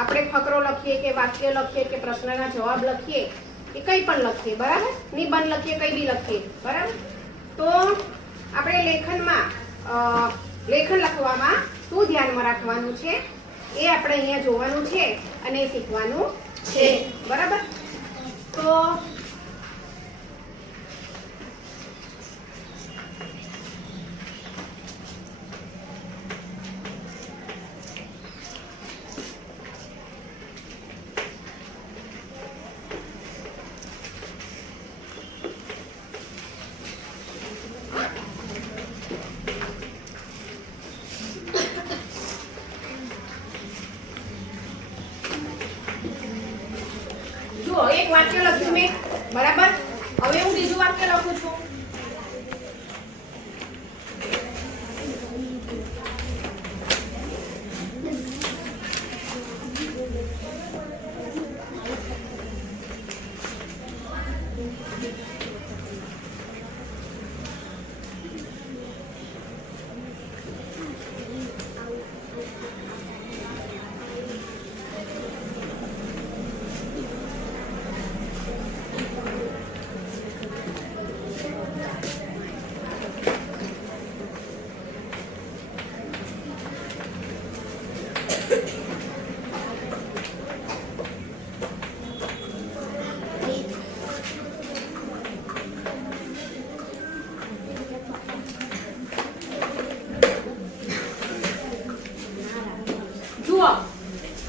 આપણે ફકરો લખીએ કે વાક્ય લખીએ કે પ્રશ્નના જવાબ લખીએ કે કંઈ પણ લખીએ, બરાબર, નિબંધ લખીએ, કંઈ બી લખીએ, બરાબર. તો આપણે લેખન લખવામાં શું ધ્યાનમાં રાખવાનું છે એ આપણે અહીંયા જોવાનું છે અને શીખવાનું છે, બરાબર. તો એક વાક્ય લખ્યું મેં, બરાબર. હવે હું બીજું વાક્ય લખું છું.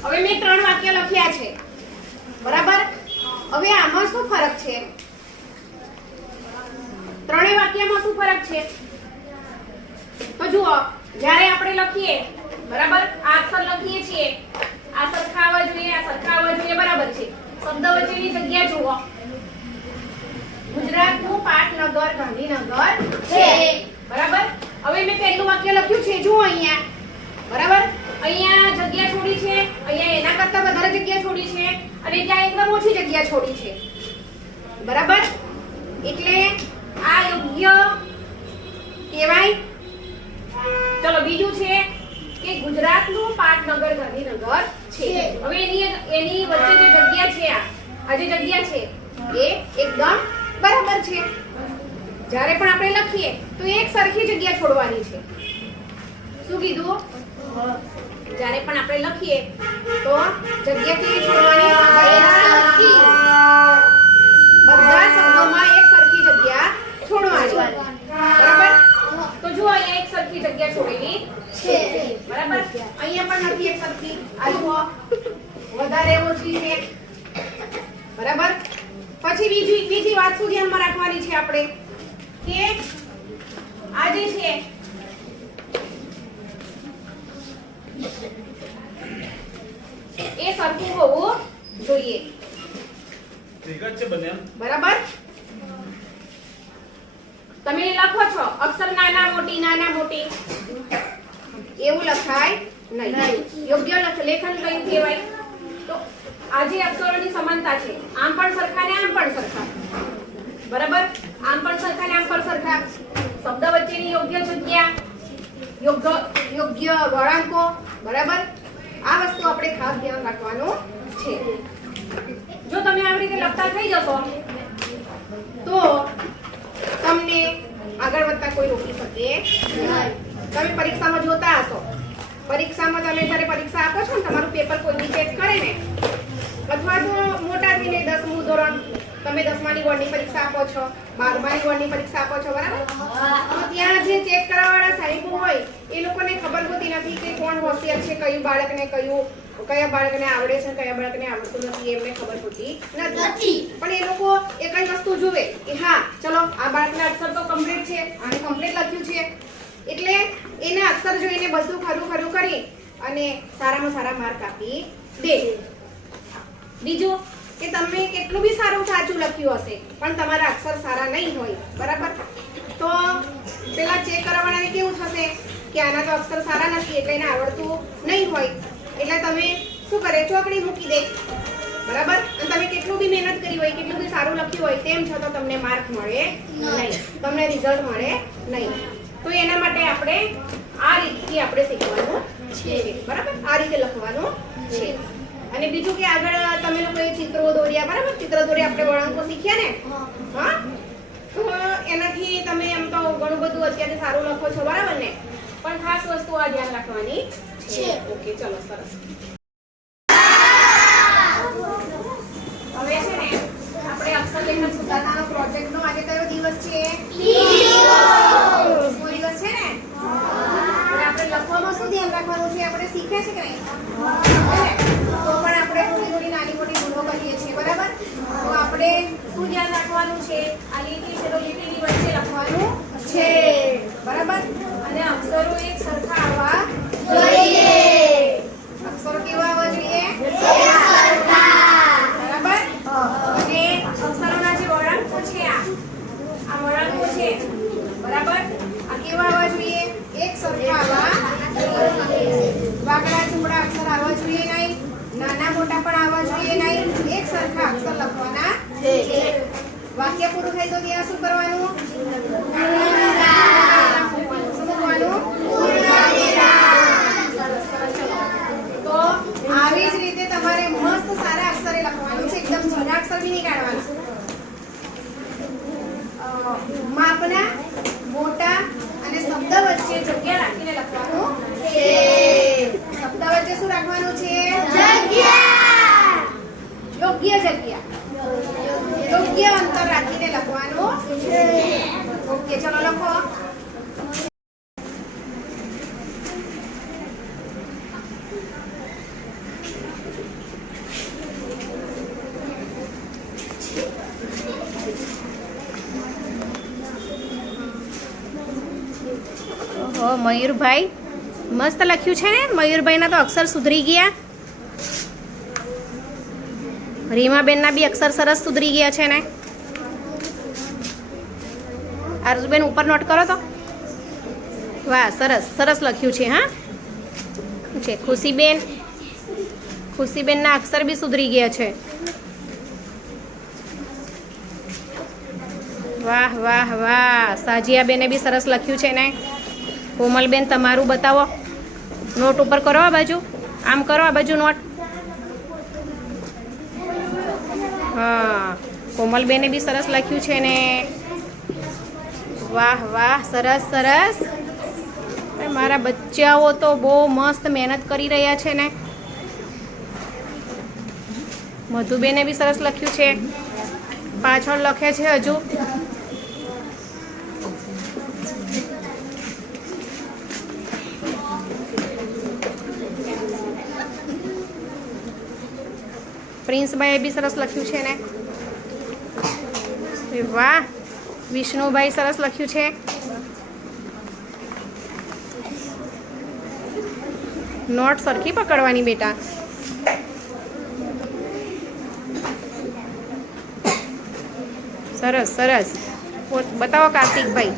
હવે મેં 3 વાક્ય લખ્યા છે, બરાબર. હવે આમાં શું ફરક છે? ત્રણેય વાક્યમાં શું ફરક છે? તો જુઓ, જ્યારે આપણે લખીએ, બરાબર, આ અક્ષર લખીએ છીએ, આ સરખા આવવા જોઈએ, આ સરખા આવવા જોઈએ, બરાબર છે. શબ્દ વચ્ચેની જગ્યા જુઓ. ગુજરાતનું પાટનગર ગાંધીનગર છે, બરાબર. હવે મેં પહેલું વાક્ય લખ્યું છે, જુઓ અહીંયા, બરાબર. અહીંયા જગ્યા છોડી છે, અહીંયા એના કરતા વધારે જગ્યા છોડી છે અને ત્યાં એકદમ ઓછી જગ્યા છોડી છે, બરાબર. એટલે આ યોગ્ય કહેવાય. ચલો બીજું છે કે ગુજરાતનું પાટનગર ગાંધીનગર છે. હવે એની વચ્ચે જે જગ્યા છે, આ જે જગ્યા છે એ એકદમ બરાબર છે. જ્યારે પણ આપણે લખીએ તો એક સરખી જગ્યા છોડવાની છે. શું કીધું? જ્યારે પણ આપણે લખીએ તો જગ્યા કેવી છોડવાની? સરખી. બધા શબ્દોમાં એક સરખી જગ્યા છોડવાની, બરાબર. તો જુઓ, અહીંયા એક સરખી જગ્યા છોડેલી છે, બરાબર. અહીંયા પણ નથી એક સરખી. આ જુઓ, વધારે ઓછી છે, બરાબર. પછી બીજી વાત શું ધ્યાનમાં રાખવાની છે આપણે કે આ જે છે એ સરખું હોવું જોઈએ, બરાબર. તમે લખો છો અક્ષર નાના મોટી એવું લખાય નહીં. યોગ્ય લેખન કયું કહેવાય? તો આ જે અક્ષરોની સમાનતા છે, આમ પણ સરખા ને આમ પણ સરખા, બરાબર. આમ પણ સરખા ને આમ પણ સરખા. શબ્દ વચ્ચેની યોગ્ય જગ્યા, યોગ્ય વળાંકો, બરાબર. આ વસ્તુ આપણે ખાસ ધ્યાન રાખવાનું છે. જો તમે આવી રીતે લખતા થઈ જશો તો તમને આગળ વધતા કોઈ રોકી શકે નહીં. તમે પરીક્ષામાં જોતા હશો, પરીક્ષામાં તમે જ્યારે પરીક્ષા આપો છો ને, તમારું પેપર કોઈ બી ચેક કરે ને, અથવા તો મોટા થઈને 10મું ધોરણ, તમે 10માની બોર્ડની પરીક્ષા આપો છો, 12માની બોર્ડની પરીક્ષા આપો છો, બરાબર. તો ત્યાં જે ચેક કરવાવાળા સાહેબો હોય એ લોકોને ખબર હોતી નથી કે કોણ હોશિયાર છે, કયા બાળકને આવડે છે, કયા બાળકને આવડતું નથી, એમને ખબર હોતી નથી. પણ એ લોકો એક જ વસ્તુ જુએ કે હા, ચલો આ બાળકના અક્ષર તો કમ્પ્લીટ છે, આને કમ્પ્લીટ લખ્યું છે, એટલે એના અક્ષર જોઈને બધું ખરું કરી અને સારામાં સારા માર્ક આપી દે. બીજું કે તમે કેટલું બી સાચું લખ્યું હશે પણ તમારા અક્ષર સારા નહીં હોય, બરાબર, તો પેલા ચેક કરવાવાળાને કેવું થશે કે આના તો અક્ષર સારા નથી એટલે એને આવડતું નહીં હોય, એટલે તમે શું કરે? ચોકડી મૂકી દે, બરાબર. અને તમે કેટલું બી મહેનત કરી હોય, કેટલું બી સારું લખ્યું હોય, તેમ છતાં તમને માર્ક મળે નહીં, તમને રિઝલ્ટ મળે નહીં. તો એના માટે આપણે આ રીતથી આપણે શીખવાનું છે, બરાબર? આ રીતે લખવાનું છે. અને બીજું કે આગળ તમે લોકોએ ચિત્રો દોર્યા, બરાબર? ચિત્ર દોરી આપણે વળાંકો શીખ્યા ને? હા, તો એનાથી તમે એમ તો ઘણું બધું અત્યારે સારું લખો છો, બરાબર ને? પણ ખાસ વસ્તુ આ ધ્યાન રાખવાની છે. ઓકે, ચલો, સરસ. હવે છે ને આપણે અક્ષર લેખન સુધારણાનો પ્રોજેક્ટનો આજે કયો દિવસ છે? ત્રીજો દિવસ છે ને? હવે આપણે લખવામાં શું ધ્યાન રાખવાનું છે? આપણે શીખ્યા છે કે નહીં? તો પણ આપણે થોડી થોડી નાની મોટી ભૂલો કરીએ છીએ, બરાબર? તો આપણે શું ધ્યાન રાખવાનું છે? આ લીટી છે તો લીટીની વચ્ચે લખવાનું છે, બરાબર? અને અક્ષરો એક સરખા આવવા જોઈએ. અક્ષરો કેવા આવવા જોઈએ? બરાબર? અને અક્ષરોના જે વળાંકો છે, આ વળાંકો છે, બરાબર? આ કેવા આવવા જોઈએ? એક સરખા આવવા જોઈએ. વાગડા ચૂમડા અક્ષર આવવા જોઈએ નહીં, નાના મોટા પણ આવવા જોઈએ નહીં. એક સરખા અક્ષર લખવાના છે. વાક્ય પૂરું થાય તો ત્યાં શું કરવાનું? તો આવી જ રીતે તમારે મસ્ત સારા અક્ષરે લખવાનું છે, એકદમ ઝીણા અક્ષર બી નહીં કાઢવાના. માપના મોટા અને શબ્દ વચ્ચે જગ્યા રાખીને લખવાનું છે. શબ્દ વચ્ચે શું રાખવાનું છે? જગ્યા. યોગ્ય જગ્યા, યોગ્ય અંતર રાખીને લખવાનું છે. ઓકે, ચલો લખો. ઓહો, મયુરભાઈ મસ્ત લખ્યું છે ને? મયુરભાઈના તો અક્ષર સુધરી ગયા. રીમાબેનના બી અક્ષર સરસ સુધરી ગયા છે ને? આરજુબેન ઉપર નોટ કરો તો. વાહ, સરસ સરસ લખ્યું છે. હા છે. ખુશીબેનના અક્ષર બી સુધરી ગયા છે. વાહ વાહ વાહ. સાજિયાબેને બી સરસ લખ્યું છે ને? કોમલબેન તમારું બતાવો. નોટ ઉપર કરો, આ બાજુ આમ કરો, આ બાજુ નોટ. હા, કોમલબેને બી સરસ લખ્યું છે ને? વાહ વાહ, સરસ સરસ. મારા બચ્ચાઓ તો બહુ મસ્ત મહેનત કરી રહ્યા છે ને? મધુબેને બી સરસ લખ્યું છે. પાછળ લખે છે હજુ. પ્રિન્સભાઈએ બી સરસ લખ્યું છે ને? વાહ, વિષ્ણુભાઈ સરસ લખ્યું છે. નોટ સરખી પકડવાની બેટા. સરસ સરસ. બતાવો કાર્તિકભાઈ.